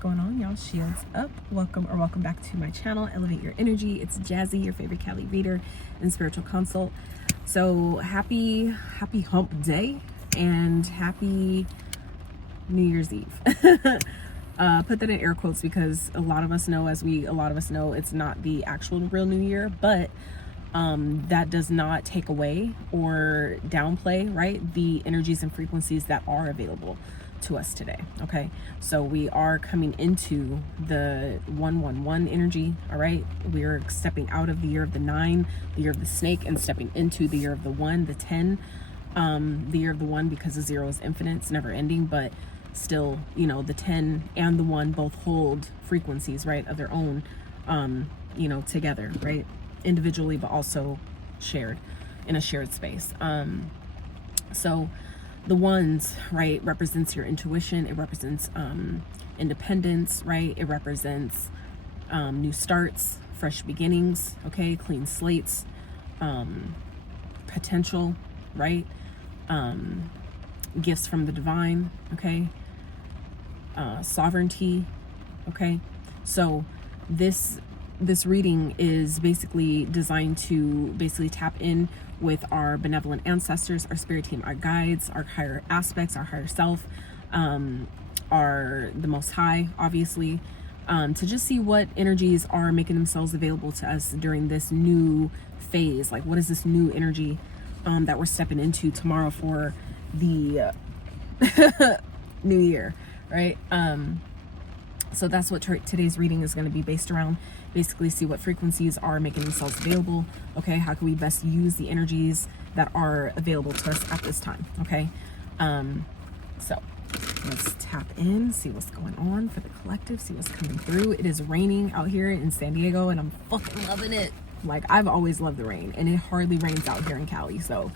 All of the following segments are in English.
going on, y'all? Shields up. Welcome back to my channel, Elevate Your Energy. It's Jazi, your favorite Cali reader and spiritual consult. So happy hump day and happy New Year's Eve. Put that in air quotes because a lot of us know it's not the actual real New Year, but that does not take away or downplay, right, the energies and frequencies that are available to us today. Okay, so we are coming into the 111 energy. All right, we're stepping out of the year of the 9, the year of the snake, and stepping into the year of the 1, the 10, the year of the 1, because the 0 is infinite, it's never ending, but still, you know, the 10 and the 1 both hold frequencies, right, of their own, you know, together, right, individually, but also shared in a shared space. So the 1s, right, represents your intuition. It represents independence, right? It represents new starts, fresh beginnings, okay, clean slates, potential, right? Gifts from the divine, okay? Sovereignty, okay? So this reading is basically designed to basically tap in with our benevolent ancestors, our spirit team, our guides, our higher aspects, our higher self, the most high, obviously, to just see what energies are making themselves available to us during this new phase. Like, what is this new energy that we're stepping into tomorrow for the new year, right? So that's what today's reading is going to be based around. Basically, see what frequencies are making themselves available. Okay, how can we best use the energies that are available to us at this time? Okay, so let's tap in, see what's going on for the collective, see what's coming through. It is raining out here in San Diego, and I'm fucking loving it. Like, I've always loved the rain, and it hardly rains out here in Cali, so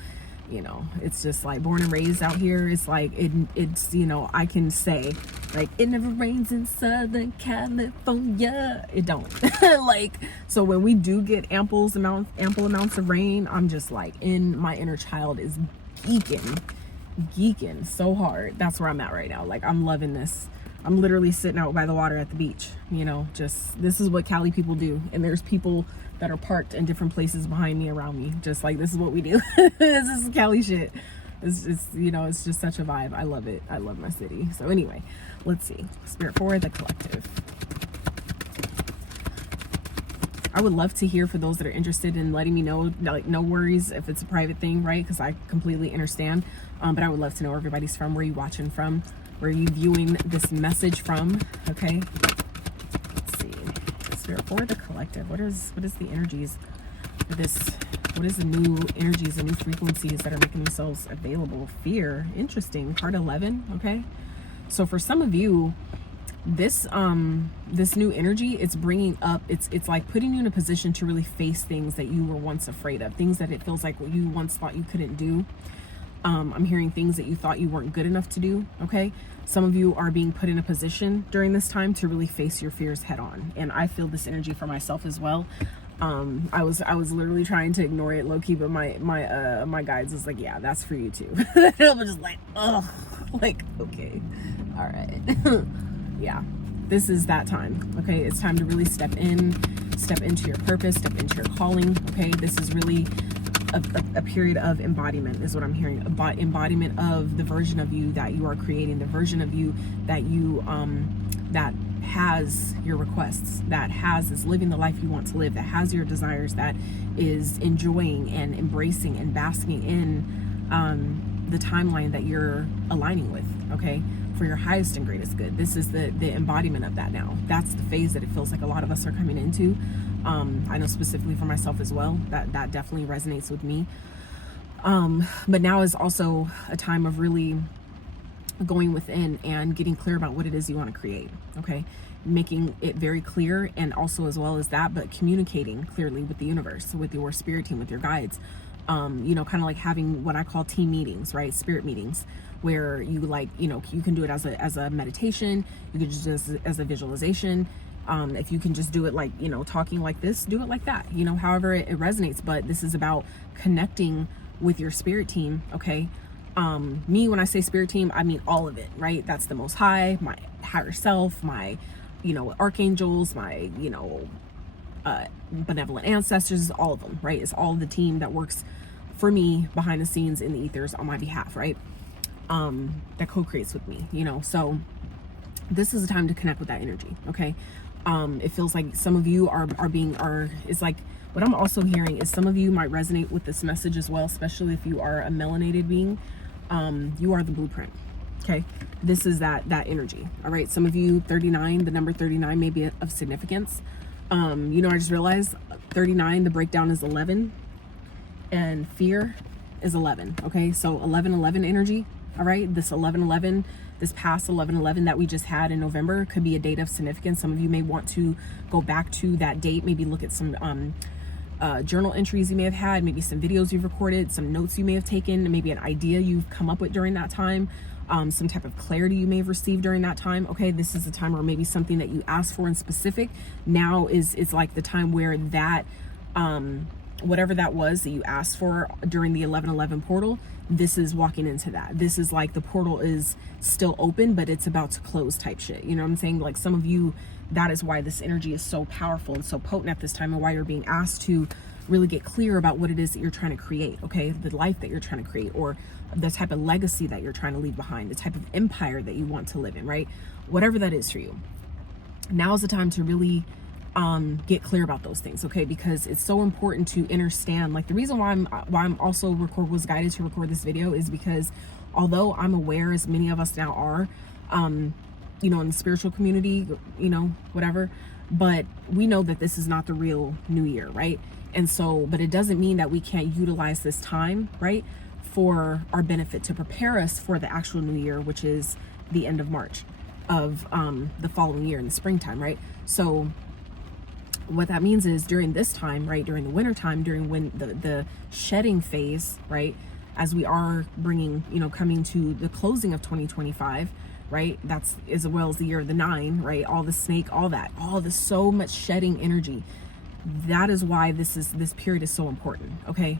you know, it's just like born and raised out here. It's like it's you know, I can say like it never rains in Southern California. It don't. Like, so when we do get ample amounts of rain, I'm just like, my inner child is geeking so hard. That's where I'm at right now. Like, I'm loving this. I'm literally sitting out by the water at the beach, you know, just, this is what Cali people do. And there's people that are parked in different places behind me, around me, just like, this is what we do. This is Cali shit. It's you know, it's just such a vibe. I love it. I love my city. So anyway, let's see. Spirit for the collective. I would love to hear, for those that are interested in letting me know, like, no worries if it's a private thing, right? Because I completely understand. But I would love to know where everybody's from, where you watching from, where you viewing this message from. Okay. Let's see. Spirit for the collective. What is the energies for this? What is the new energies, the new frequencies that are making themselves available? Fear. Interesting. Card 11. Okay. So for some of you, this new energy, it's bringing up, it's like putting you in a position to really face things that you were once afraid of, things that it feels like you once thought you couldn't do. I'm hearing things that you thought you weren't good enough to do. Okay, some of you are being put in a position during this time to really face your fears head on, and I feel this energy for myself as well. I was literally trying to ignore it low key, but my guides is like, yeah, that's for you too. I'm just like, ugh, like, okay, all right. Yeah, this is that time. Okay, it's time to really step into your purpose, step into your calling. Okay, this is really a period of embodiment, is what I'm hearing. Embodiment of the version of you that you are creating, the version of you that you that has your requests, that is living the life you want to live, that has your desires, that is enjoying and embracing and basking in the timeline that you're aligning with. Okay, for your highest and greatest good. This is the embodiment of that now. That's the phase that it feels like a lot of us are coming into. I know specifically for myself as well, that definitely resonates with me. But now is also a time of really going within and getting clear about what it is you want to create. Okay, making it very clear, and also as well as that, but communicating clearly with the universe, with your spirit team, with your guides. You know, kind of like having what I call team meetings, right? Spirit meetings, where you, like, you know, you can do it as a meditation, you can just do it as a visualization. If you can just do it like, you know, talking like this, do it like that, you know, however it resonates. But this is about connecting with your spirit team. Okay, me, when I say spirit team, I mean all of it, right? That's the Most High, my higher self, my, you know, archangels, my, you know, benevolent ancestors, all of them, right? It's all the team that works for me behind the scenes in the ethers on my behalf, right? That co-creates with me, you know. So this is a time to connect with that energy, okay? It feels like some of you it's like, what I'm also hearing is some of you might resonate with this message as well, especially if you are a melanated being. You are the blueprint, okay? This is that energy, all right? Some of you, 39, the number 39 may be of significance. You know, I just realized 39, the breakdown is 11, and fear is 11, okay? So 11-11 energy, all right? This 11-11, this past 11-11 that we just had in November could be a date of significance. Some of you may want to go back to that date, maybe look at some journal entries you may have had, maybe some videos you've recorded, some notes you may have taken, maybe an idea you've come up with during that time, some type of clarity you may have received during that time. Okay, this is a time where maybe something that you asked for in specific now is like the time where that whatever that was that you asked for during the 11-11 portal, this is walking into that. This is like the portal is still open, but it's about to close type shit. You know what I'm saying? Like some of you, that is why this energy is so powerful and so potent at this time, and why you're being asked to really get clear about what it is that you're trying to create, okay? The life that you're trying to create, or the type of legacy that you're trying to leave behind, the type of empire that you want to live in, right? Whatever that is for you. Now is the time to really get clear about those things, okay? Because it's so important to understand. Like the reason why I'm also was guided to record this video is because although I'm aware, as many of us now are, you know, in the spiritual community, you know, whatever, but we know that this is not the real new year, right? And so, but it doesn't mean that we can't utilize this time, right, for our benefit, to prepare us for the actual new year, which is the end of March of the following year in the springtime, right? So what that means is during this time, right, during the winter time, during when the shedding phase, right, as we are bringing, you know, coming to the closing of 2025, right, that's as well as the year of the 9, right, all the snake, all that, all the so much shedding energy. That is why this period is so important, okay?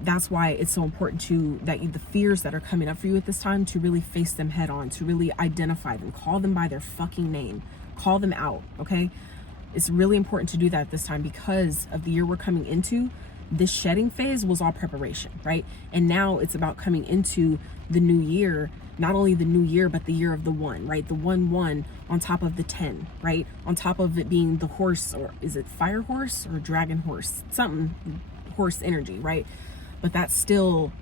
That's why it's so important that the fears that are coming up for you at this time, to really face them head on, to really identify them, call them by their fucking name, call them out, okay? It's really important to do that at this time because of the year we're coming into. This shedding phase was all preparation, right? And now it's about coming into the new year, not only the new year, but the year of the 1, right? The 1-1 on top of the 10, right? On top of it being the horse, or is it fire horse or dragon horse? Something horse energy, right? But that's still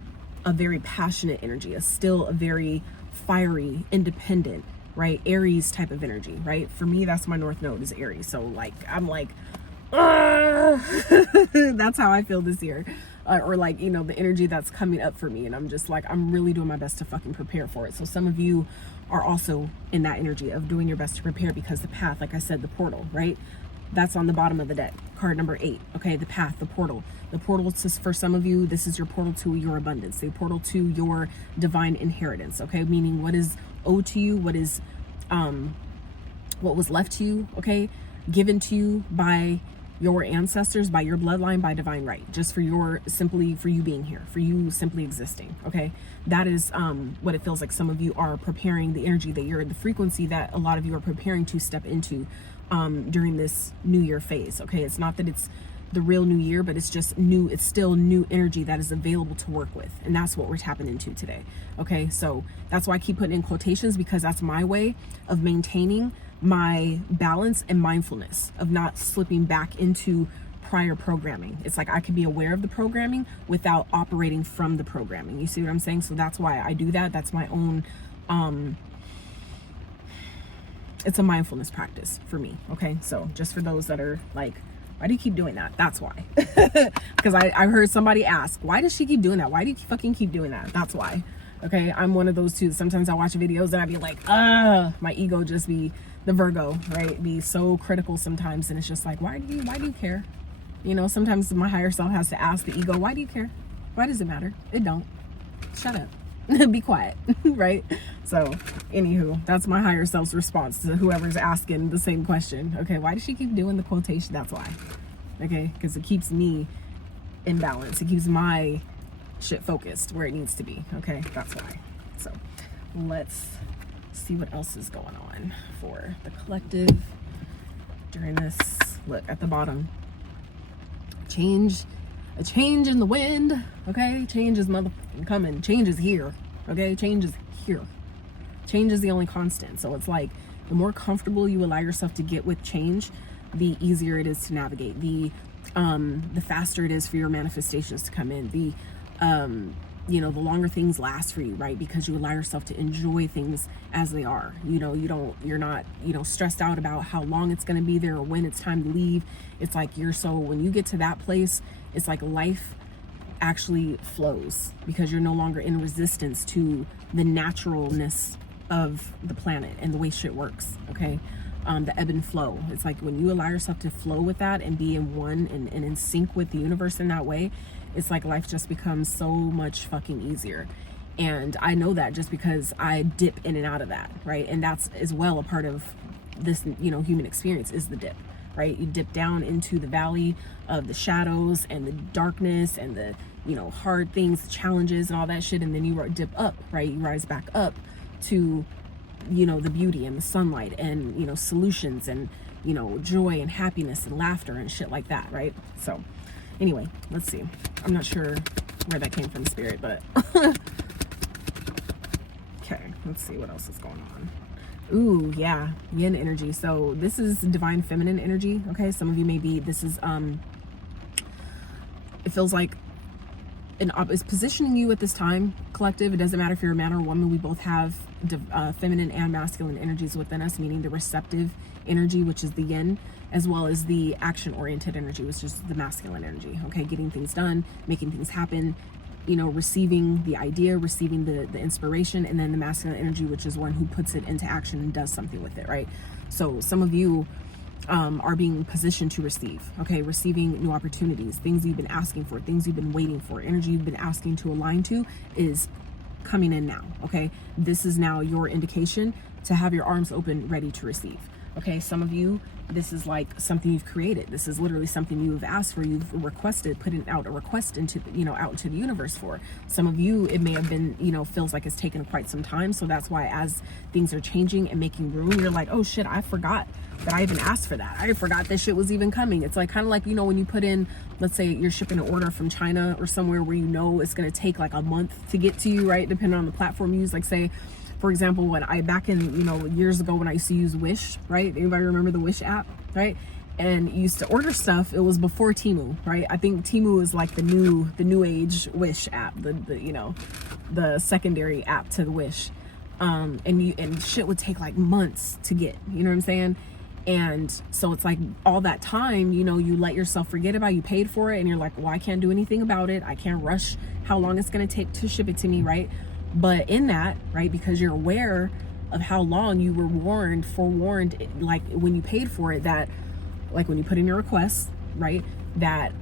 a very passionate energy. It's still a very fiery, independent, right? Aries type of energy, right? For me, that's my North Node is Aries. So like, I'm like, that's how I feel this year. Or like, you know, the energy that's coming up for me. And I'm just like, I'm really doing my best to fucking prepare for it. So some of you are also in that energy of doing your best to prepare, because the path, like I said, the portal, right? That's on the bottom of the deck. Card number 8. Okay, the path, the portal. The portal is, for some of you, this is your portal to your abundance, the portal to your divine inheritance, okay? Meaning what is owed to you, what is, what was left to you, okay? Given to you by your ancestors, by your bloodline, by divine right, just for you being here, for you simply existing, okay? That is what it feels like some of you are preparing, the energy that you're in, the frequency that a lot of you are preparing to step into during this new year phase, okay? It's not that it's the real new year, but it's just new, it's still new energy that is available to work with, and that's what we're tapping into today, okay? So that's why I keep putting in quotations, because that's my way of maintaining my balance and mindfulness, of not slipping back into prior programming. It's like I can be aware of the programming without operating from the programming. You see what I'm saying? So that's why I do that. That's my own it's a mindfulness practice for me, okay? So just for those that are like, why do you keep doing that? That's why. Because I heard somebody ask, why does she keep doing that? Why do you fucking keep doing that? That's why. Okay, I'm one of those too. Sometimes I watch videos and I be like, my ego just be the Virgo, right? Be so critical sometimes, and it's just like, why do you care? You know, sometimes my higher self has to ask the ego, why do you care? Why does it matter? It don't. Shut up. Be quiet, right? So, anywho, that's my higher self's response to whoever's asking the same question. Okay, why does she keep doing the quotation? That's why. Okay, because it keeps me in balance. It keeps my shit focused where it needs to be. Okay, that's why. So let's see what else is going on for the collective during this. Look at the bottom. A change in the wind. Okay, change is motherfucking coming. Change is here. Okay, change is here. Change is the only constant. So it's like the more comfortable you allow yourself to get with change, the easier it is to navigate. The faster it is for your manifestations to come in. The you know, the longer things last for you, right? Because you allow yourself to enjoy things as they are. You know, you're not, you know, stressed out about how long it's going to be there or when it's time to leave. It's like when you get to that place, it's like life actually flows because you're no longer in resistance to the naturalness of the planet and the way shit works. Okay. The ebb and flow. It's like when you allow yourself to flow with that and be in one and in sync with the universe in that way, it's like life just becomes so much fucking easier. And I know that just because I dip in and out of that, right? And that's as well a part of this, you know, human experience is the dip, right? You dip down into the valley of the shadows and the darkness and the, you know, hard things, challenges and all that shit. And then you dip up, right? You rise back up to, you know, the beauty and the sunlight and, you know, solutions and, you know, joy and happiness and laughter and shit like that, right? So anyway, let's see. I'm not sure where that came from, Spirit, but okay, let's see what else is going on. Ooh, yeah, yin energy. So this is divine feminine energy. Okay, some of you may be, this is it feels like is positioning you at this time, collective. It doesn't matter if you're a man or a woman. We both have feminine and masculine energies within us, meaning the receptive energy, which is the yin, as well as the action-oriented energy, which is the masculine energy. Okay, getting things done, making things happen, you know, receiving the idea, receiving the inspiration, and then the masculine energy, which is one who puts it into action and does something with it, right? So some of you are being positioned to receive, okay, receiving new opportunities, things you've been asking for, things you've been waiting for, energy you've been asking to align to is coming in now. Okay, this is now your indication to have your arms open, ready to receive. Okay, some of you, this is like something you've created. This is literally something you've asked for, you've requested, putting out a request into, you know, out into the universe for. Some of you, it may have been, you know, feels like it's taken quite some time. So that's why as things are changing and making room, you're like, oh shit, I forgot that I even asked for that. I forgot this shit was even coming. It's like kind of like, you know, when you put in, let's say you're shipping an order from China or somewhere where you know it's going to take like a month to get to you, right? Depending on the platform you use. Like say, for example, when I back in, you know, years ago when I used to use Wish, right? Anybody remember the Wish app, right? And you used to order stuff. It was before Temu, right? I think Temu is like the new age Wish app, the you know, the secondary app to the Wish. And shit would take like months to get, you know what I'm saying? And so it's like all that time, you know, you let yourself forget about, you paid for it and you're like, well, I can't do anything about it. I can't rush how long it's going to take to ship it to me, right? But in that, right, because you're aware of how long you were forewarned, like when you paid for it, that like when you put in your request, right, that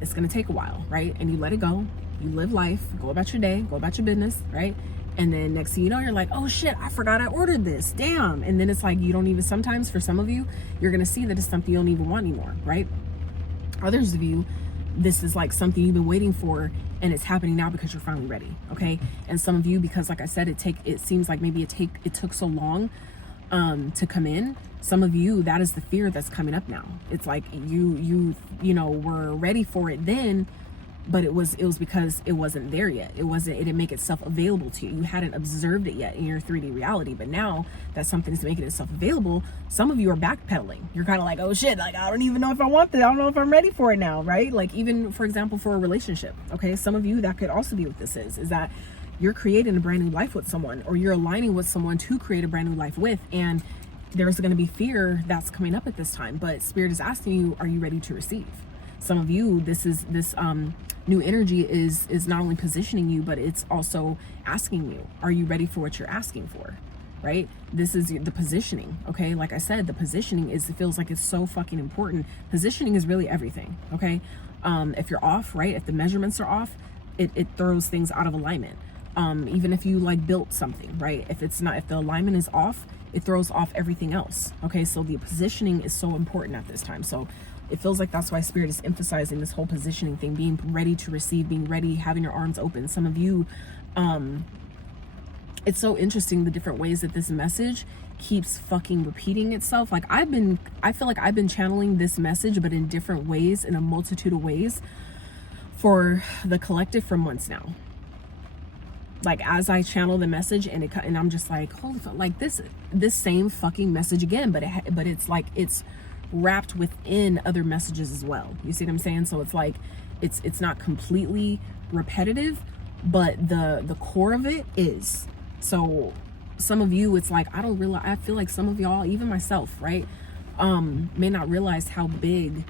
it's going to take a while, right? And you let it go, you live life, go about your day, go about your business, right? And then next thing you know, you're like, oh shit, I forgot I ordered this, damn. And then it's like, you don't even, sometimes for some of you, you're going to see that it's something you don't even want anymore, right? Others of you, this is like something you've been waiting for and it's happening now because you're finally ready, okay? And some of you, because like I said, it seems like maybe it took so long to come in. Some of you, that is the fear that's coming up now. It's like you know, were ready for it then, but it was because it wasn't there yet. It didn't make itself available to you. You hadn't observed it yet in your 3D reality. But now that something is making itself available, some of you are backpedaling. You're kind of like, oh shit, like I don't even know if I want this. I don't know if I'm ready for it now, right? Like even for example, for a relationship, okay? Some of you, that could also be what this is that you're creating a brand new life with someone, or you're aligning with someone to create a brand new life with, and there's going to be fear that's coming up at this time. But Spirit is asking you, are you ready to receive? Some of you, this new energy is not only positioning you, but it's also asking you, are you ready for what you're asking for, right? This is the positioning, okay? Like I said, the positioning it feels like it's so fucking important. Positioning is really everything, okay? If you're off, right? If the measurements are off, it throws things out of alignment. Even if you like built something, right? If the alignment is off, it throws off everything else, okay? So the positioning is so important at this time. So it feels like that's why Spirit is emphasizing this whole positioning thing, being ready to receive, being ready, having your arms open. Some of you, it's so interesting the different ways that this message keeps fucking repeating itself. Like I feel like I've been channeling this message, but in different ways, in a multitude of ways, for the collective for months now. Like as I channel the message, and I'm just like, holy fuck, like this same fucking message again, but it's like it's wrapped within other messages as well. You see what I'm saying? So it's like it's not completely repetitive, but the core of it is. So some of you, it's like, I feel like some of y'all, even myself, right, may not realize how big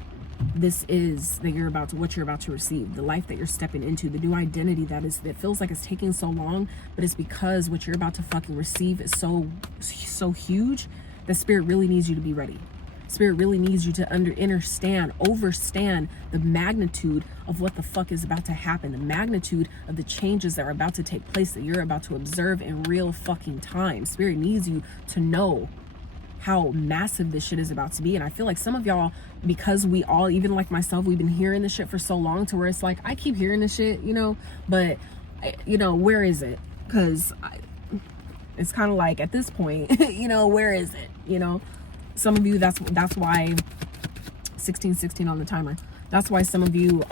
this is that what you're about to receive, the life that you're stepping into, the new identity that feels like it's taking so long, but it's because what you're about to fucking receive is so huge that Spirit really needs you to be ready. Spirit really needs you to understand the magnitude of what the fuck is about to happen, the magnitude of the changes that are about to take place, that you're about to observe in real fucking time. Spirit needs you to know how massive this shit is about to be. And I feel like some of y'all, because we all, even like myself, we've been hearing this shit for so long to where it's like, I keep hearing this shit, you know, but you know, where is it? Because it's kind of like at this point, you know, where is it? You know, some of you, that's why 1616 on the timer. That's why some of you,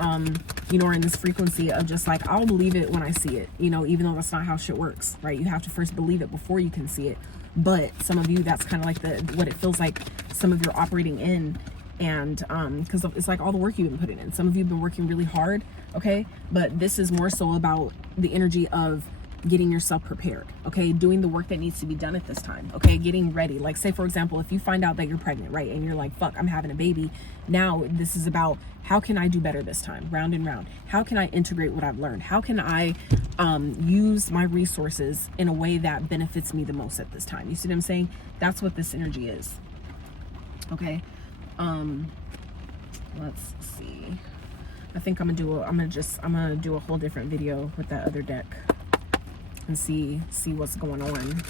you know, are in this frequency of just like, I'll believe it when I see it, you know, even though that's not how shit works, right? You have to first believe it before you can see it. But some of you, that's kind of like what it feels like some of you're operating in. And because it's like all the work you've been putting in. Some of you have been working really hard, okay? But this is more so about the energy of getting yourself prepared, okay? Doing the work that needs to be done at this time, okay? Getting ready. Like say, for example, if you find out that you're pregnant, right? And you're like, fuck, I'm having a baby. Now this is about, how can I do better this time? Round and round. How can I integrate what I've learned? How can I use my resources in a way that benefits me the most at this time? You see what I'm saying? That's what this energy is, okay? Let's see. I think I'm gonna do a whole different video with that other deck and see what's going on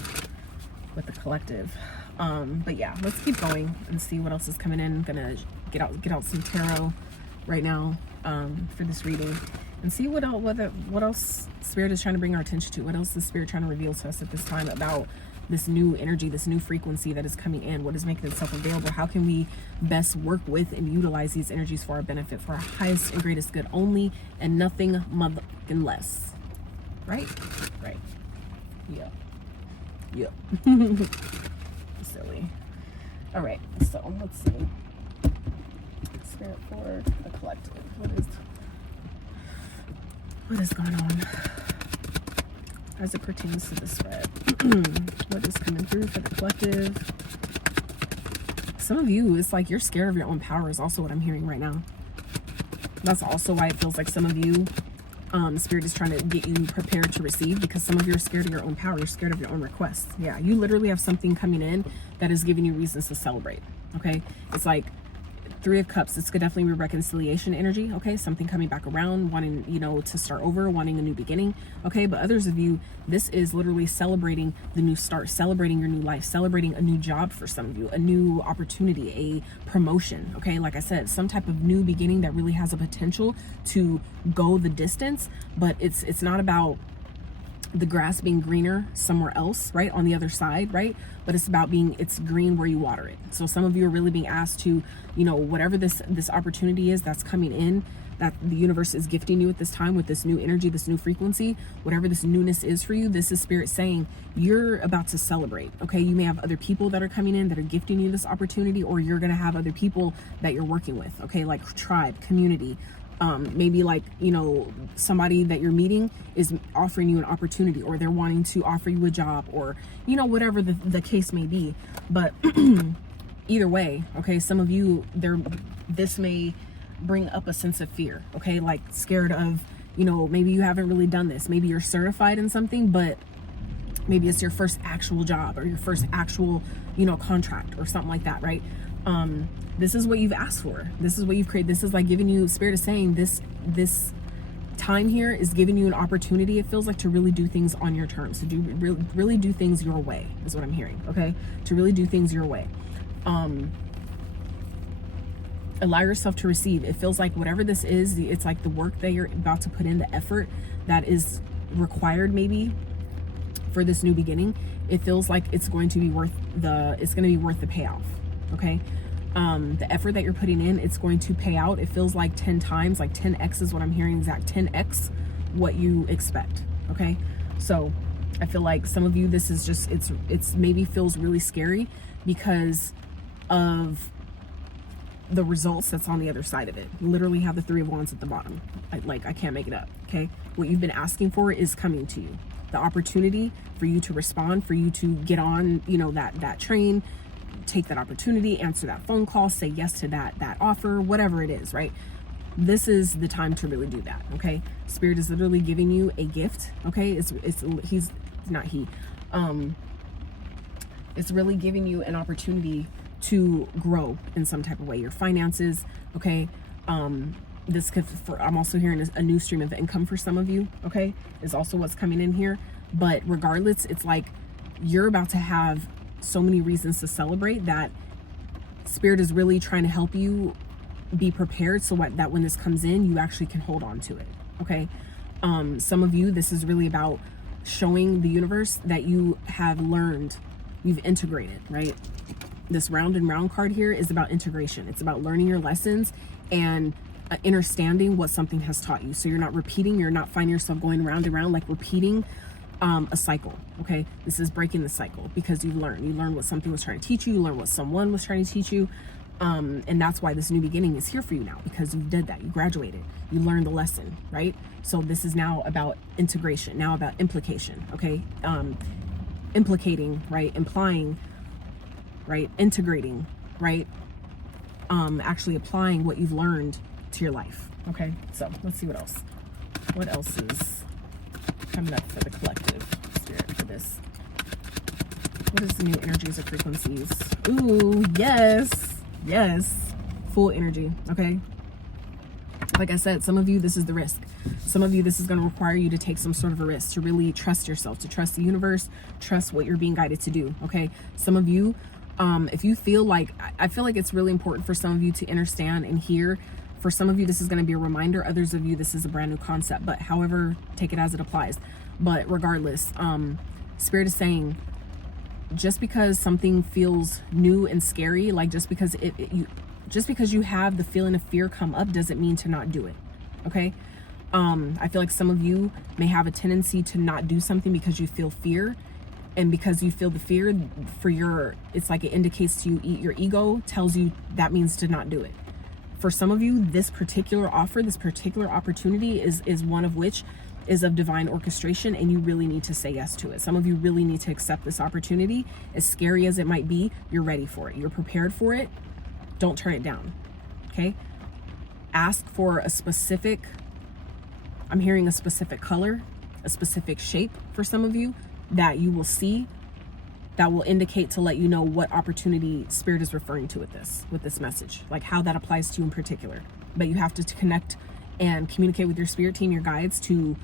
with the collective. But yeah, let's keep going and see what else is coming in. I'm gonna get out some tarot right now for this reading and see what else Spirit is trying to bring our attention to. What else is Spirit trying to reveal to us at this time about this new energy, this new frequency that is coming in? What is making itself available? How can we best work with and utilize these energies for our benefit, for our highest and greatest good only, and nothing motherfucking less? Right? Right. Yeah. Silly. All right, so let's see. Spirit for the collective. What is going on as it pertains to this spread? What is coming through for the collective? Some of you, it's like you're scared of your own power is also what I'm hearing right now. That's also why it feels like some of you, Spirit is trying to get you prepared to receive, because some of you are scared of your own power. You're scared of your own requests. Yeah, you literally have something coming in that is giving you reasons to celebrate, okay? It's like Three of Cups. This could definitely be reconciliation energy, okay? Something coming back around, wanting, you know, to start over, wanting a new beginning, okay? But others of you, this is literally celebrating the new start, celebrating your new life, celebrating a new job for some of you, a new opportunity, a promotion, okay? Like I said, some type of new beginning that really has a potential to go the distance, but it's not about the grass being greener somewhere else, right, on the other side, right? But it's about it's green where you water it. So some of you are really being asked to, you know, whatever this opportunity is that's coming in, that the universe is gifting you at this time with this new energy, this new frequency, whatever this newness is for you, this is Spirit saying you're about to celebrate, okay? You may have other people that are coming in that are gifting you this opportunity, or you're gonna have other people that you're working with, okay? Like tribe, community, maybe like, you know, somebody that you're meeting is offering you an opportunity, or they're wanting to offer you a job, or, you know, whatever the case may be. But either way, okay, some of you, this may bring up a sense of fear, okay? Like scared of, you know, maybe you haven't really done this. Maybe you're certified in something, but maybe it's your first actual job or your first actual, you know, contract or something like that, right? This is what you've asked for. This is what you've created. This is like giving you, Spirit is saying this time here is giving you an opportunity, it feels like, to really do things on your terms, to do really do things your way, is what I'm hearing, okay? To really do things your way. Allow yourself to receive. It feels like whatever this is, it's like the work that you're about to put in, the effort that is required maybe for this new beginning, it feels like it's going to be worth the payoff. Okay. The effort that you're putting in, it's going to pay out. It feels like 10 times, like 10x is what I'm hearing, exact 10x what you expect. Okay. So I feel like some of you, this is just, it's maybe feels really scary because of the results that's on the other side of it. Literally have the 3 of Wands at the bottom. I can't make it up. Okay. What you've been asking for is coming to you. The opportunity for you to respond, for you to get on, you know, that train, take that opportunity, answer that phone call, say yes to that offer, whatever it is, right? This is the time to really do that. Okay. Spirit is literally giving you a gift. Okay. It's really giving you an opportunity to grow in some type of way. Your finances. Okay. I'm also hearing a new stream of income for some of you. Okay. Is also what's coming in here. But regardless, it's like you're about to have so many reasons to celebrate that Spirit is really trying to help you be prepared so that when this comes in, you actually can hold on to it. Okay. Some of you, this is really about showing the universe that you have learned, you've integrated, right? This round and round card here is about integration. It's about learning your lessons and understanding what something has taught you. So you're not repeating, you're not finding yourself going round and round, like repeating a cycle. Okay. This is breaking the cycle because you learned what something was trying to teach you. You learned what someone was trying to teach you. And that's why this new beginning is here for you now, because you did that. You graduated, you learned the lesson, right? So this is now about integration, now about implication. Okay. Implicating, right? Implying, right? Integrating, right? Actually applying what you've learned to your life. Okay. So let's see what else. What else is coming up for the collective Spirit for this? What is the new energies or frequencies? Ooh, yes. Yes. Full energy. Okay. Like I said, some of you, this is the risk. Some of you, this is going to require you to take some sort of a risk, to really trust yourself, to trust the universe, trust what you're being guided to do. Okay. Some of you, if you feel like, I feel like it's really important for some of you to understand and hear. For some of you, this is going to be a reminder. Others of you, this is a brand new concept, but however, take it as it applies. But regardless, Spirit is saying, just because something feels new and scary, like just because you have the feeling of fear come up, doesn't mean to not do it. Okay. I feel like some of you may have a tendency to not do something because you feel fear, and because you feel the fear it's like it indicates to you, your ego tells you that means to not do it. For some of you, this particular offer, this particular opportunity is one of which is of divine orchestration, and you really need to say yes to it. Some of you really need to accept this opportunity. As scary as it might be, you're ready for it. You're prepared for it. Don't turn it down. Okay. Ask for a specific, I'm hearing a specific color, a specific shape for some of you that you will see, that will indicate to let you know what opportunity Spirit is referring to with this message, like how that applies to you in particular. But you have to connect and communicate with your spirit team, your guides, to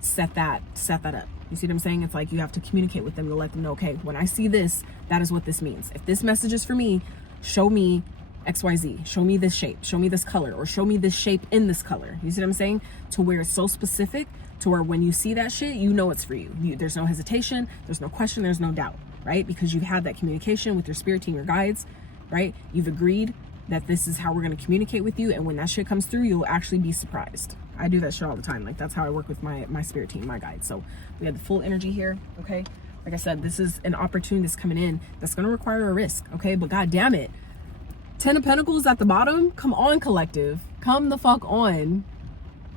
set that up. You see what I'm saying? It's like you have to communicate with them to let them know, okay, when I see this, that is what this means. If this message is for me, show me XYZ, show me this shape, show me this color, or show me this shape in this color. You see what I'm saying? To where it's so specific to where when you see that shit, you know it's for you. There's no hesitation, there's no question, there's no doubt, right? Because you've had that communication with your spirit team, your guides, right? You've agreed that this is how we're going to communicate with you, and when that shit comes through, you'll actually be surprised. I do that shit all the time. Like, that's how I work with my spirit team, my guides. So we have the full energy here. Okay. Like I said, this is an opportunity that's coming in that's going to require a risk. Okay. But God damn it, 10 of Pentacles at the bottom. Come on, collective, come the fuck on.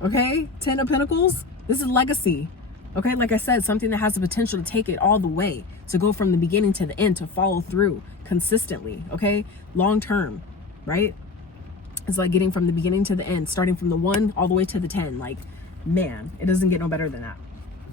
Okay. 10 of Pentacles. This is legacy. Okay. Like I said, something that has the potential to take it all the way, to go from the beginning to the end, to follow through consistently. Okay. Long term, right? It's like getting from the beginning to the end, starting from the 1 all the way to the 10. Like, man, it doesn't get no better than that,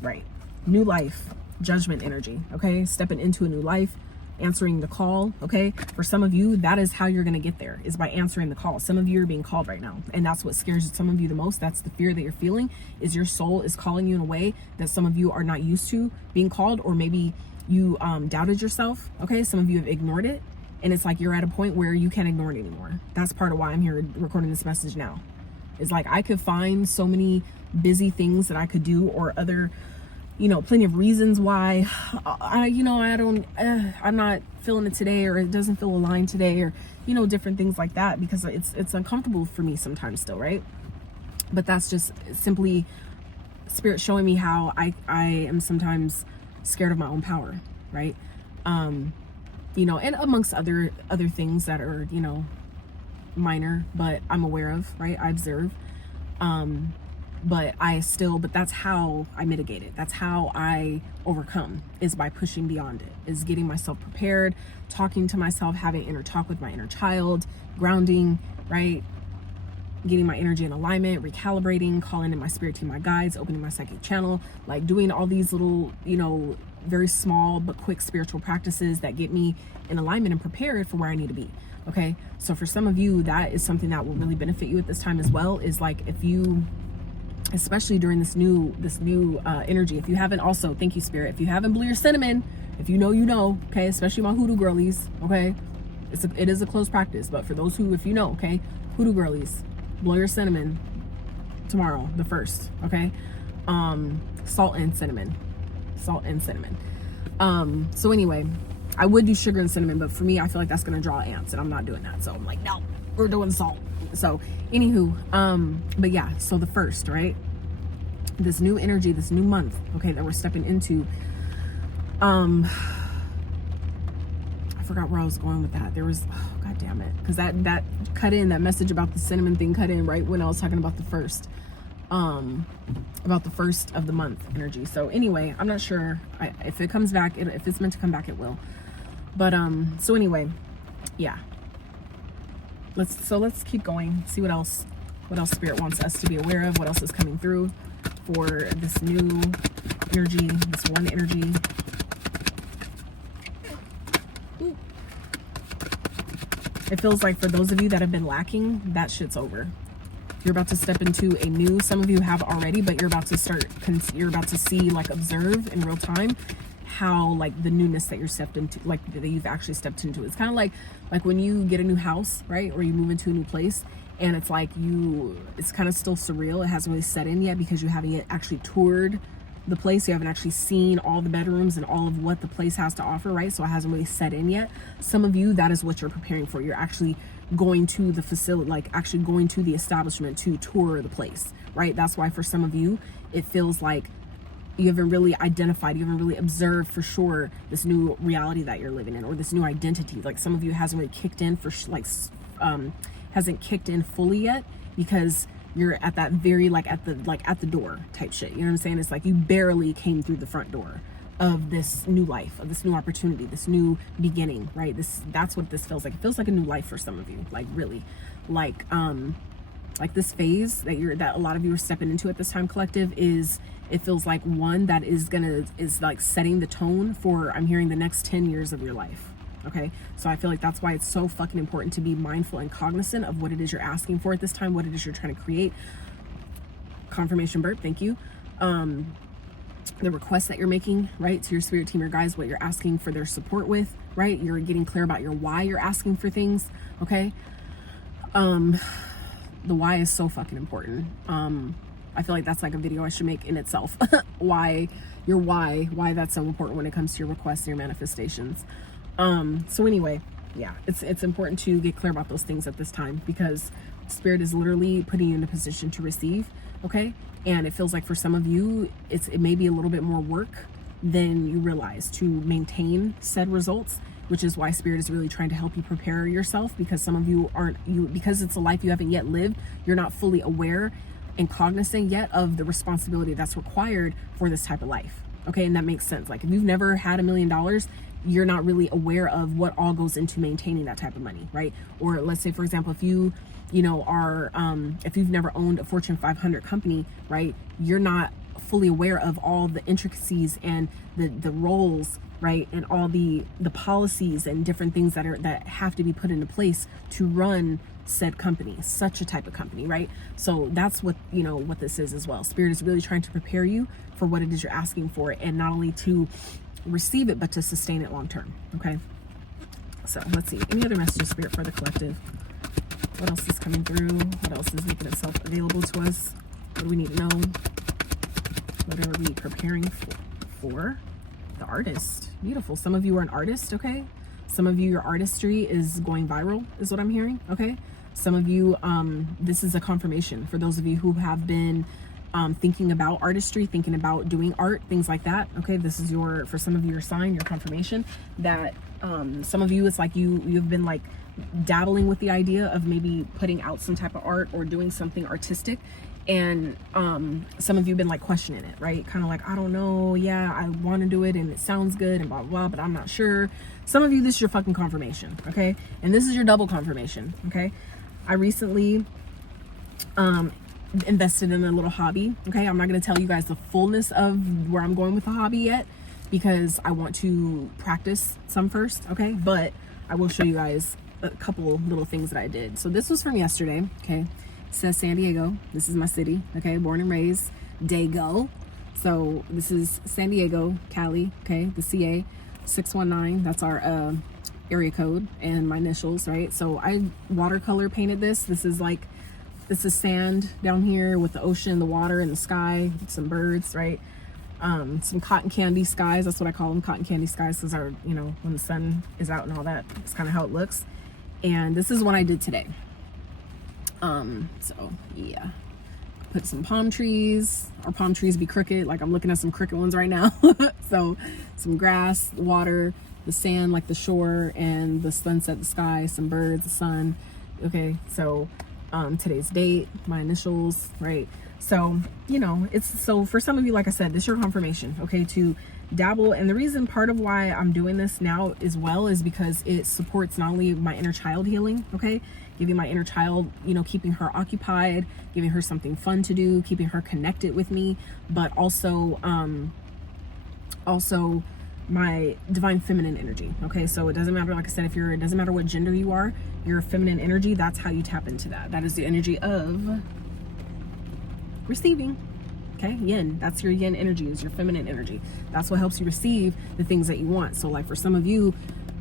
right? New life, judgment energy, okay? Stepping into a new life, answering the call, okay? For some of you, that is how you're going to get there, is by answering the call. Some of you are being called right now, and that's what scares some of you the most. That's the fear that you're feeling, is your soul is calling you in a way that some of you are not used to being called, or maybe you doubted yourself, okay? Some of you have ignored it. And it's like you're at a point where you can't ignore it anymore. That's part of why I'm here recording this message now. It's like I could find so many busy things that I could do, or other you know, plenty of reasons why I'm not feeling it today, or it doesn't feel aligned today, or, you know, different things like that, because it's uncomfortable for me sometimes still, right? But that's just simply Spirit showing me how I am sometimes scared of my own power, right? You know, and amongst other things that are, you know, minor, but I'm aware of, right? I observe. But that's how I mitigate it. That's how I overcome, is by pushing beyond it, is getting myself prepared, talking to myself, having inner talk with my inner child, grounding, right? Getting my energy in alignment, recalibrating, calling in my spirit team, my guides, opening my psychic channel, like doing all these little, you know, very small but quick spiritual practices that get me in alignment and prepared for where I need to be. Okay. So for some of you, that is something that will really benefit you at this time as well, is like, if you, especially during this new energy, if you haven't, also, thank you, Spirit, if you haven't blew your cinnamon, if you know, you know, okay, especially my hoodoo girlies, okay, it is a close practice, but for those who, if you know, okay, hoodoo girlies, blow your cinnamon tomorrow, the 1st, okay? Salt and cinnamon. So anyway, I would do sugar and cinnamon, but for me, I feel like that's gonna draw ants, and I'm not doing that. So I'm like, no, we're doing salt. So anywho, but yeah, so the 1st, right? This new energy, this new month, okay, that we're stepping into. I forgot where I was going with that. There was, oh, God damn it. Because that cut in, that message about the cinnamon thing cut in right when I was talking about the 1st. About the 1st of the month energy. So anyway, I'm not sure if it comes back, if it's meant to come back, it will. But, so anyway, yeah. Let's keep going. See what else Spirit wants us to be aware of. What else is coming through for this new energy, this one energy. It feels like for those of you that have been lacking, that shit's over. You're about to step into a new, some of you have already, but you're about to see, like, observe in real time how, like, the newness that you're stepped into, like, that you've actually stepped into. It's kind of like when you get a new house, right? Or you move into a new place, and it's like it's kind of still surreal. It hasn't really set in yet because you haven't yet actually toured the place. You haven't actually seen all the bedrooms and all of what the place has to offer, right? So it hasn't really set in yet. Some of you, that is what you're preparing for. You're actually going to the facility, like actually going to the establishment to tour the place, right? That's why for some of you, it feels like you haven't really identified, you haven't really observed for sure this new reality that you're living in, or this new identity. Like some of you hasn't really kicked in hasn't kicked in fully yet, because you're at that very, at the door type shit. You know what I'm saying? It's like you barely came through the front door of this new life, of this new opportunity, this new beginning, right? That's what this feels like. It feels like a new life for some of you, like really, like this phase that a lot of you are stepping into at this time, collective, it feels like one that is like setting the tone for, I'm hearing, the next 10 years of your life. Okay, so I feel like that's why it's so fucking important to be mindful and cognizant of what it is you're asking for at this time, what it is you're trying to create. Confirmation burp, thank you. The requests that you're making, right, to your spirit team, your guides, what you're asking for their support with, right? You're getting clear about your why you're asking for things, okay? The why is so fucking important. I feel like that's like a video I should make in itself. why that's so important when it comes to your requests and your manifestations. So anyway, yeah, it's important to get clear about those things at this time, because Spirit is literally putting you in a position to receive, okay? And it feels like for some of you, it may be a little bit more work than you realize to maintain said results, which is why Spirit is really trying to help you prepare yourself, because some of you because it's a life you haven't yet lived, you're not fully aware and cognizant yet of the responsibility that's required for this type of life, okay? And that makes sense. Like if you've never had $1 million, you're not really aware of what all goes into maintaining that type of money, right? Or let's say, for example, if you are, if you've never owned a Fortune 500 company, right? You're not fully aware of all the intricacies and the roles, right? And all the policies and different things that have to be put into place to run said company, such a type of company, right? So that's what, what this is as well. Spirit is really trying to prepare you for what it is you're asking for, and not only to receive it, but to sustain it long term, okay? So let's see, any other messages, Spirit, for the collective? What else is coming through? What else is making itself available to us? What do we need to know? What are we preparing for? The artist. Beautiful. Some of you are an artist, okay? Some of you, your artistry is going viral, is what I'm hearing, okay? Some of you, this is a confirmation for those of you who have been thinking about artistry, thinking about doing art, things like that, okay? This is your, for some of you, your sign, your confirmation that some of you, it's like you've been like dabbling with the idea of maybe putting out some type of art or doing something artistic, and some of you have been like questioning it, right? Kind of like, I don't know, yeah, I want to do it and it sounds good and blah, blah, but I'm not sure. Some of you, this is your fucking confirmation, okay? And this is your double confirmation, okay? I recently invested in a little hobby, okay? I'm not going to tell you guys the fullness of where I'm going with the hobby yet because I want to practice some first, okay? But I will show you guys a couple little things that I did. So this was from yesterday, okay? It says San Diego. This is my city, okay? Born and raised, Dago. So this is San Diego, Cali, okay? The CA 619. That's our area code and my initials, right? So I watercolor painted this. This is sand down here with the ocean, the water, and the sky, some birds, right? Some cotton candy skies. That's what I call them, cotton candy skies, because our, you know, when the sun is out and all that, it's kind of how it looks. And this is what I did today. So yeah, put some palm trees. Our palm trees be crooked. Like I'm looking at some crooked ones right now. So some grass, water, the sand, like the shore, and the sunset, the sky, some birds, the sun. Okay, so today's date, my initials, right? So, you know, it's, so for some of you, like I said, this is your confirmation, okay, to dabble. And the reason, part of why I'm doing this now as well is because it supports not only my inner child healing, okay, giving my inner child, you know, keeping her occupied, giving her something fun to do, keeping her connected with me, but also my divine feminine energy, okay? So it doesn't matter, like I said, if you're, it doesn't matter what gender you are, your feminine energy, that's how you tap into that. That is the energy of receiving, okay? Yin, that's your yin energy, is your feminine energy. That's what helps you receive the things that you want. So like for some of you,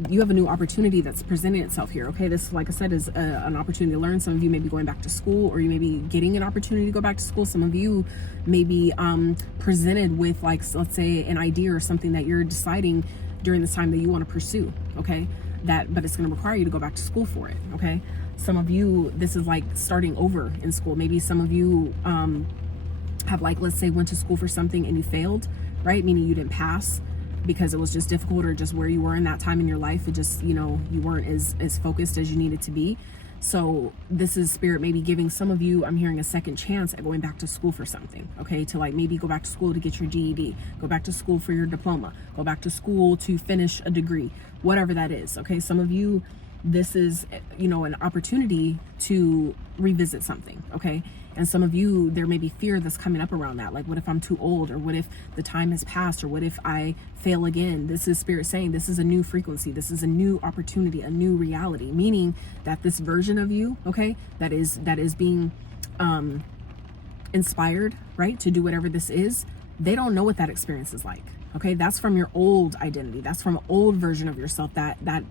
you have a new opportunity that's presenting itself here, okay? This, like I said, is an opportunity to learn. Some of you may be going back to school, or you may be getting an opportunity to go back to school. Some of you may be presented with, like, let's say an idea or something that you're deciding during this time that you want to pursue, okay? But it's going to require you to go back to school for it, okay? Some of you, this is like starting over in school. Maybe some of you have, like, let's say went to school for something and you failed, right? Meaning you didn't pass because it was just difficult, or just where you were in that time in your life, it just, you know, you weren't as focused as you needed to be. So this is spirit maybe giving some of you, I'm hearing, a second chance at going back to school for something, okay? To like maybe go back to school to get your GED, go back to school for your diploma, go back to school to finish a degree, whatever that is, okay? Some of you, this is, you know, an opportunity to revisit something, okay? And some of you, there may be fear that's coming up around that. Like, what if I'm too old? Or what if the time has passed? Or what if I fail again? This is spirit saying this is a new frequency. This is a new opportunity, a new reality. Meaning that this version of you, okay, that is being inspired, right, to do whatever this is, they don't know what that experience is like, okay? That's from your old identity. That's from an old version of yourself that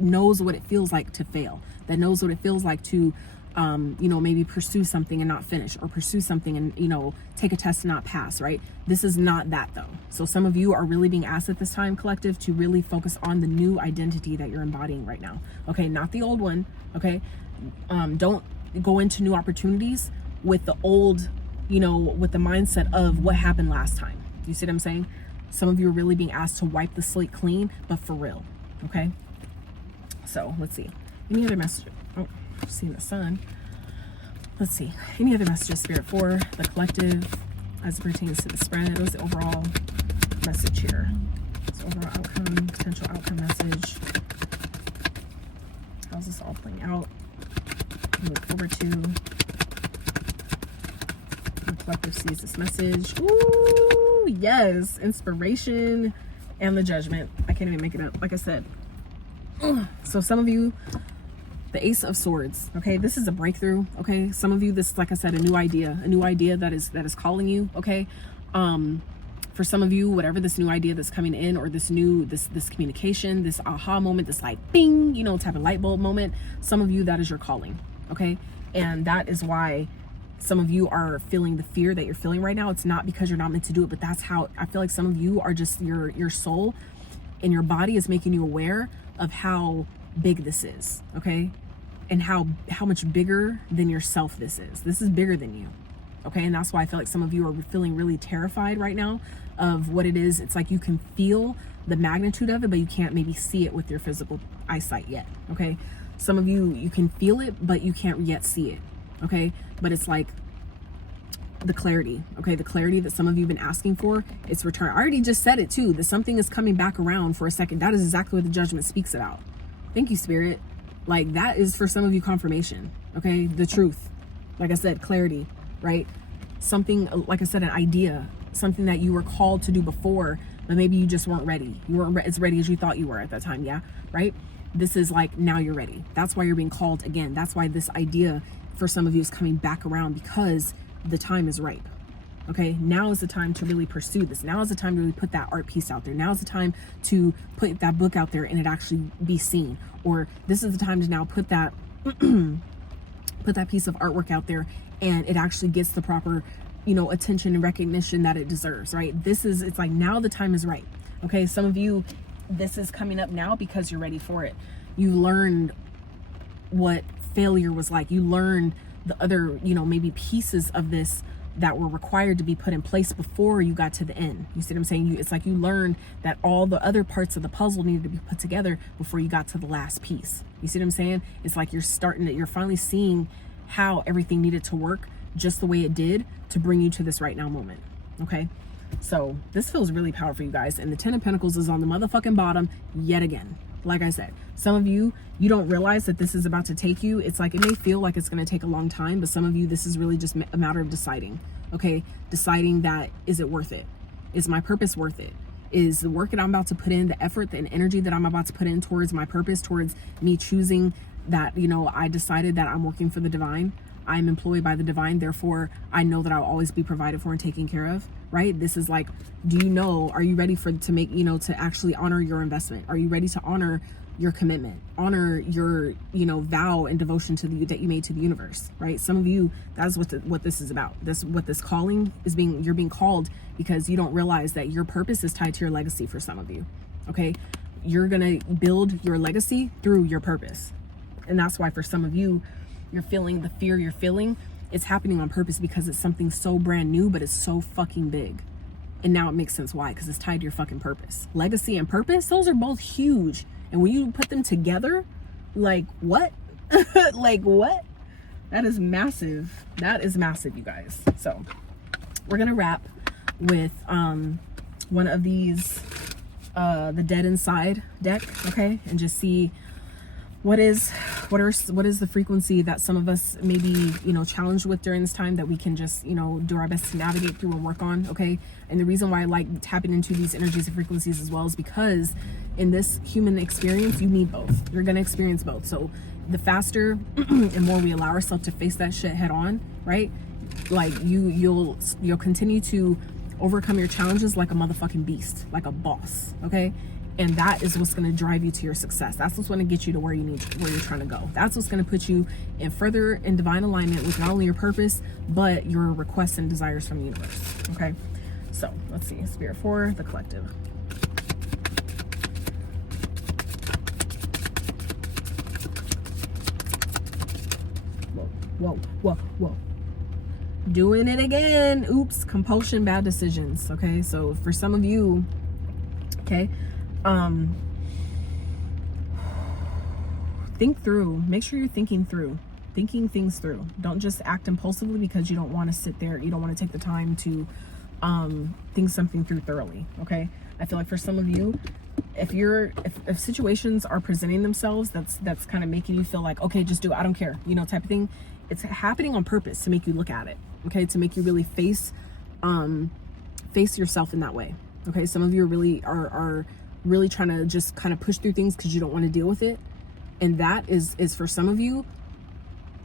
knows what it feels like to fail, that knows what it feels like to you know, maybe pursue something and not finish, or pursue something and, you know, take a test and not pass, right? This is not that though. So some of you are really being asked at this time, collective, to really focus on the new identity that you're embodying right now, okay? Not the old one, okay? Don't go into new opportunities with the old, you know, with the mindset of what happened last time. Do you see what I'm saying? Some of you are really being asked to wipe the slate clean, but for real, okay? So let's see. Any other message? Oh, seeing the sun. Let's see. Any other messages, spirit, for the collective as it pertains to the spread? What was the overall message here? So overall outcome, potential outcome message. How's this all playing out? Look forward to. The collective sees this message. Ooh, yes. Inspiration and the judgment. I can't even make it up. Like I said. So some of you, the Ace of Swords, okay, this is a breakthrough, okay? Some of you, this, like I said, a new idea that is calling you, okay? For some of you, whatever this new idea that's coming in, or this communication, this aha moment, this like bing, you know, type of light bulb moment, some of you, that is your calling, okay? And that is why some of you are feeling the fear that you're feeling right now. It's not because you're not meant to do it, but that's how I feel like some of you are just, your soul and your body is making you aware of how big this is, okay? And how much bigger than yourself this is. This is bigger than you, okay? And that's why I feel like some of you are feeling really terrified right now of what it is. It's like you can feel the magnitude of it, but you can't maybe see it with your physical eyesight yet, okay? Some of you can feel it, but you can't yet see it, okay? But it's like the clarity, okay? The clarity that some of you have been asking for, it's return. I already just said it too, that something is coming back around for a second. That is exactly what the judgment speaks about. Thank you, Spirit. Like, that is for some of you confirmation, okay? The truth, like I said, clarity, right? Something, like I said, an idea, something that you were called to do before, but maybe you just weren't ready. You weren't as ready as you thought you were at that time, yeah? Right? This is like, now you're ready. That's why you're being called again. That's why this idea for some of you is coming back around, because the time is ripe. Okay, now is the time to really pursue this. Now is the time to really put that art piece out there. Now is the time to put that book out there and it actually be seen. Or this is the time to now put that put that piece of artwork out there and it actually gets the proper, attention and recognition that it deserves, right? It's like, now the time is right. Okay, some of you, this is coming up now because you're ready for it. You learned what failure was like. You learned the other, maybe pieces of this that were required to be put in place before you got to the end. You see what I'm saying? It's like you learned that all the other parts of the puzzle needed to be put together before you got to the last piece. You see what I'm saying? It's like you're finally seeing how everything needed to work just the way it did to bring you to this right now moment. Okay? So this feels really powerful, you guys. And the 10 of Pentacles is on the motherfucking bottom yet again. Like I said, some of you don't realize that this is about to take you. It's like, it may feel like it's going to take a long time, but some of you, this is really just a matter of deciding, okay? Deciding that, is it worth it? Is my purpose worth it? Is the work that I'm about to put in, the effort, the energy that I'm about to put in towards my purpose, towards me choosing that, I decided that I'm working for the divine. I'm employed by the divine. Therefore, I know that I'll always be provided for and taken care of, right? This is like, are you ready to make, to actually honor your investment? Are you ready to honor your commitment, honor your, vow and devotion that you made to the universe, right? Some of you, that's what this is about. What this calling is you're being called because you don't realize that your purpose is tied to your legacy for some of you, okay? You're gonna build your legacy through your purpose. And that's why for some of you, you're feeling the fear you're feeling. It's happening on purpose because it's something so brand new, but it's so fucking big. And now it makes sense why, because it's tied to your fucking purpose. Legacy and purpose, those are both huge. And when you put them together, like what? Like what? That is massive. That is massive, you guys. So we're gonna wrap with one of these, the Dead Inside deck, okay? And just see what is the frequency that some of us may be, challenged with during this time, that we can just, do our best to navigate through and work on, okay? And the reason why I like tapping into these energies and frequencies as well is because in this human experience, you need both. You're gonna experience both. So the faster and more we allow ourselves to face that shit head on, right? Like you'll continue to overcome your challenges like a motherfucking beast, like a boss, okay? And that is what's going to drive you to your success. That's what's going to get you to where you're trying to go. That's what's going to put you further in divine alignment with not only your purpose, but your requests and desires from the universe. Okay. So let's see. Spirit for the collective. Whoa. Doing it again. Oops. Compulsion, bad decisions. Okay. So for some of you, okay, think through, make sure you're thinking things through. Don't just act impulsively because you don't want to sit there, you don't want to take the time to think something through thoroughly. Okay, I feel like for some of you, if situations are presenting themselves that's kind of making you feel like, okay, just do it, I don't care, type of thing, it's happening on purpose to make you look at it, okay, to make you really face yourself in that way. Okay, some of you are really trying to just kind of push through things because you don't want to deal with it. And that is for some of you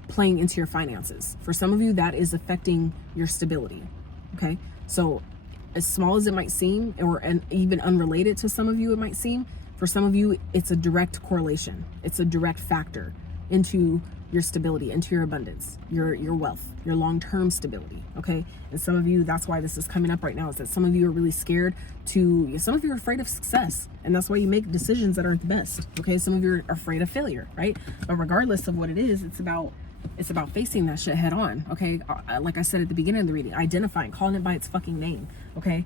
playing into your finances. For some of you, that is affecting your stability. Okay, so as small as it might seem, and even unrelated to some of you it might seem, for some of you it's a direct correlation. It's a direct factor into your stability, into your abundance, your wealth, your long-term stability, okay? And some of you, that's why this is coming up right now, is that some of you are really scared some of you are afraid of success, and that's why you make decisions that aren't the best, okay? Some of you are afraid of failure, right? But regardless of what it is, it's about facing that shit head on, okay? Like I said at the beginning of the reading, identifying, calling it by its fucking name, okay?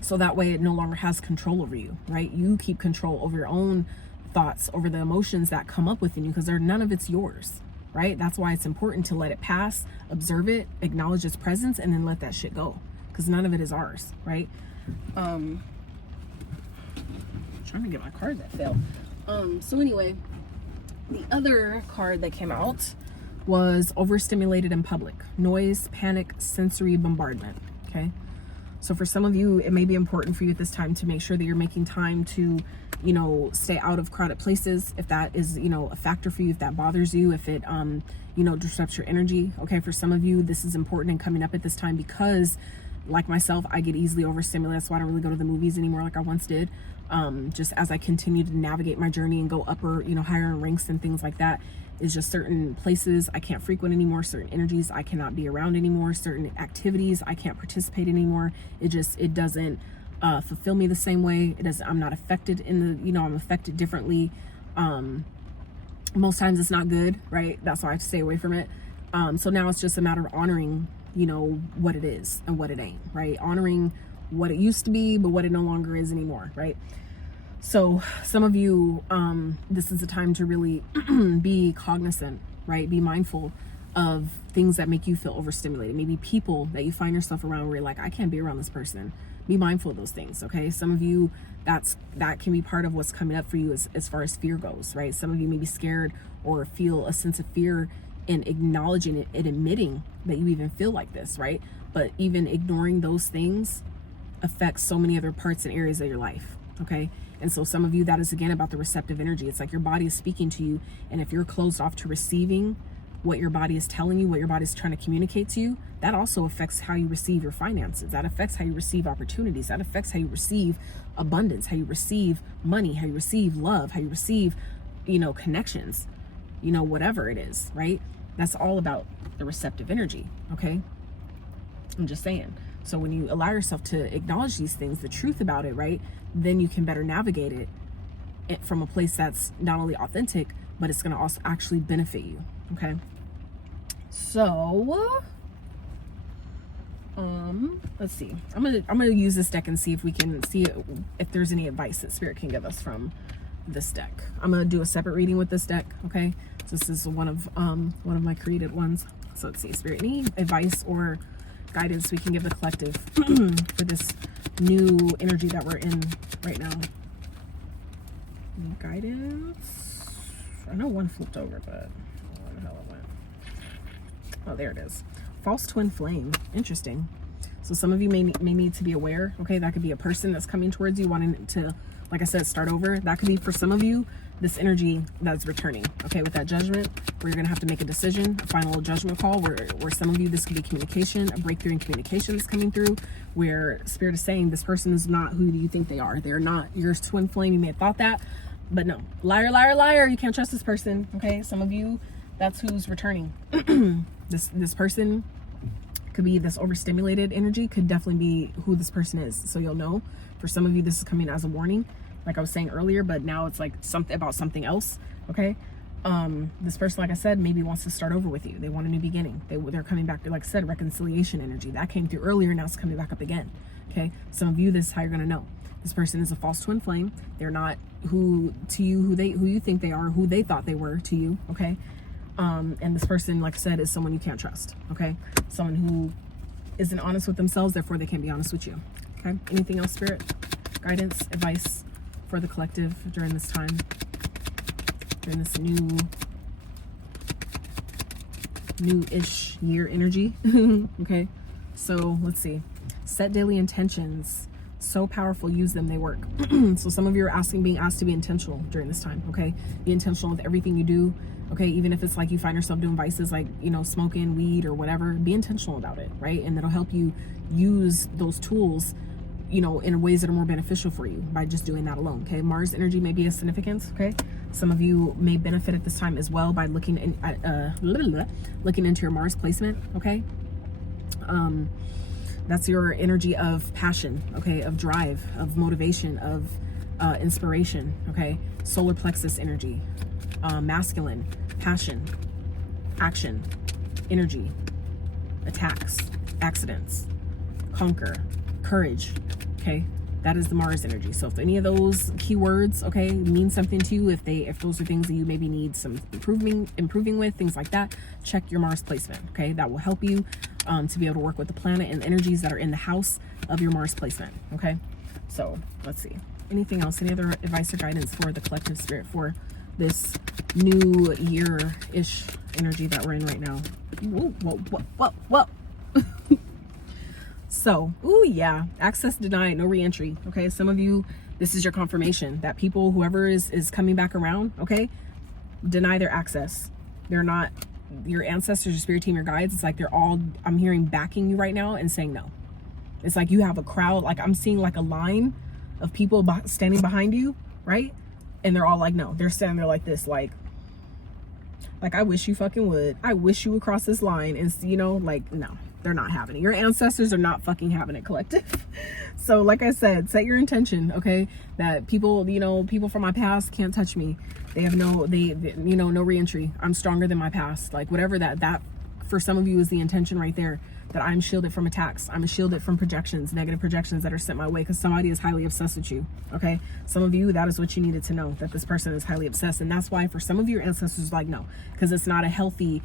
So that way it no longer has control over you, right? You keep control over your own thoughts, over the emotions that come up within you, because none of it's yours, right? That's why it's important to let it pass, observe it, acknowledge its presence, and then let that shit go, because none of it is ours, right? Trying to get my card that fell. So anyway, the other card that came out was overstimulated in public, noise, panic, sensory bombardment, okay? So for some of you, it may be important for you at this time to make sure that you're making time to, you know, stay out of crowded places, if that is, you know, a factor for you, if that bothers you, if it, you know, disrupts your energy, okay? For some of you, this is important and coming up at this time because, like myself, I get easily overstimulated. That's why I don't really go to the movies anymore like I once did. Just as I continue to navigate my journey and go upper, you know, higher in ranks and things like that, is just certain places I can't frequent anymore, certain energies I cannot be around anymore, certain activities I can't participate anymore. It doesn't fulfill me the same way. I'm not affected in the, you know, I'm affected differently. Most times it's not good, right? That's why I have to stay away from it. So now it's just a matter of honoring, you know, what it is and what it ain't, right? Honoring what it used to be, but what it no longer is anymore, right? So some of you, this is a time to really be cognizant, right? Be mindful of things that make you feel overstimulated. Maybe people that you find yourself around where you're like, I can't be around this person. Be mindful of those things, okay? Some of you, that can be part of what's coming up for you as far as fear goes, right? Some of you may be scared or feel a sense of fear in acknowledging it and admitting that you even feel like this, right? But even ignoring those things affects so many other parts and areas of your life, okay? And so some of you, that is again about the receptive energy. It's like your body is speaking to you, and if you're closed off to receiving what your body is telling you, what your body is trying to communicate to you, that also affects how you receive your finances. That affects how you receive opportunities. That affects how you receive abundance, how you receive money, how you receive love, how you receive, you know, connections, you know, whatever it is, right? That's all about the receptive energy, okay? I'm just saying. So when you allow yourself to acknowledge these things, the truth about it, right, then you can better navigate it from a place that's not only authentic, but it's going to also actually benefit you, okay? So let's see. I'm gonna use this deck and see if we can see if there's any advice that Spirit can give us from this deck. I'm gonna do a separate reading with this deck, okay? So this is one of my created ones. So let's see, Spirit, any advice or guidance we can give the collective for this new energy that we're in right now? Any guidance? I know one flipped over, but where the hell it went? Oh, there it is. False twin flame. Interesting. So some of you may need to be aware, okay? That could be a person that's coming towards you wanting to, like I said, start over. That could be, for some of you, this energy that's returning, okay? With that judgment, where you're gonna have to make a decision, a final judgment call, where some of you, this could be communication, a breakthrough in communication that's coming through, where Spirit is saying this person is not who you think they are. They're not your twin flame. You may have thought that, but no. Liar, liar, liar. You can't trust this person, okay? Some of you, that's who's returning. This person could be this overstimulated energy, could definitely be who this person is. So you'll know. For some of you, this is coming as a warning, like I was saying earlier, but now it's like something else, okay? This person, like I said, maybe wants to start over with you. They want a new beginning. They're coming back to, like I said, reconciliation energy. That came through earlier, now it's coming back up again, okay? Some of you, this is how you're gonna know. This person is a false twin flame. They're not who you think they are, who they thought they were to you, okay? And this person, like I said, is someone you can't trust, okay? Someone who isn't honest with themselves, therefore they can't be honest with you, okay? Anything else, Spirit? Guidance, advice for the collective during this time, during this new-ish year energy, okay? So let's see. Set daily intentions. So powerful, use them, they work. So some of you are being asked to be intentional during this time, okay? Be intentional with everything you do, okay? Even if it's like you find yourself doing vices like, you know, smoking weed or whatever, be intentional about it, right? And that'll help you use those tools, you know, in ways that are more beneficial for you by just doing that alone. Okay, Mars energy may be a significance. Okay, some of you may benefit at this time as well by looking into your Mars placement. Okay, that's your energy of passion, okay, of drive, of motivation, of inspiration. Okay, solar plexus energy, masculine, passion, action, energy, attacks, accidents, conquer, courage. Okay, that is the Mars energy. So if any of those keywords, okay, mean something to you, if those are things that you maybe need some improving with, things like that, check your Mars placement. Okay, that will help you to be able to work with the planet and energies that are in the house of your Mars placement. Okay, so let's see, anything else, any other advice or guidance for the collective spirit for this new year-ish energy that we're in right now? Whoa. So, ooh, yeah, access denied, no re-entry. Okay, some of you, this is your confirmation that people, whoever is coming back around, okay, deny their access. They're not your ancestors, your spirit team, your guides. It's like they're all, I'm hearing, backing you right now and saying no. It's like you have a crowd, like I'm seeing like a line of people standing behind you, right? And they're all like, no. They're standing there like this, like I wish you fucking would. I wish you would cross this line. And, you know, like, no. They're not having it. Your ancestors are not fucking having it, collective. So like I said, set your intention, okay? That people, you know, people from my past can't touch me. They have no re-entry. I'm stronger than my past. Like whatever that for some of you is the intention right there, that I'm shielded from attacks. I'm shielded from projections, negative projections that are sent my way because somebody is highly obsessed with you, okay? Some of you, that is what you needed to know, that this person is highly obsessed. And that's why for some of your ancestors, like, no, because it's not a healthy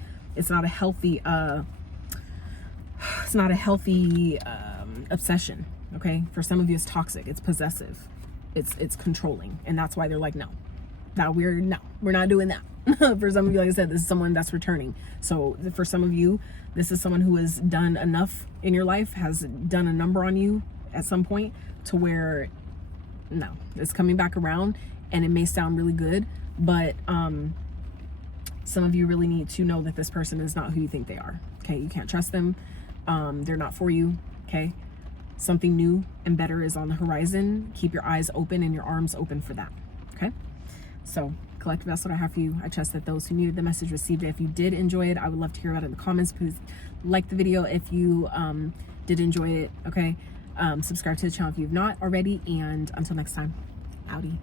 obsession. Okay, for some of you it's toxic, it's possessive, it's controlling, and that's why they're like, no, we're not doing that. For some of you, like I said, this is someone that's returning. So for some of you, this is someone who has done enough in your life, has done a number on you at some point to where no, it's coming back around. And it may sound really good, but some of you really need to know that this person is not who you think they are. Okay, you can't trust them. They're not for you. Okay, something new and better is on the horizon. Keep your eyes open and your arms open for that. Okay, so collective, that's what I have for you. I trust that those who needed the message received it. If you did enjoy it, I would love to hear about it in the comments. Please like the video if you did enjoy it. Okay, subscribe to the channel if you've not already, and until next time, outie.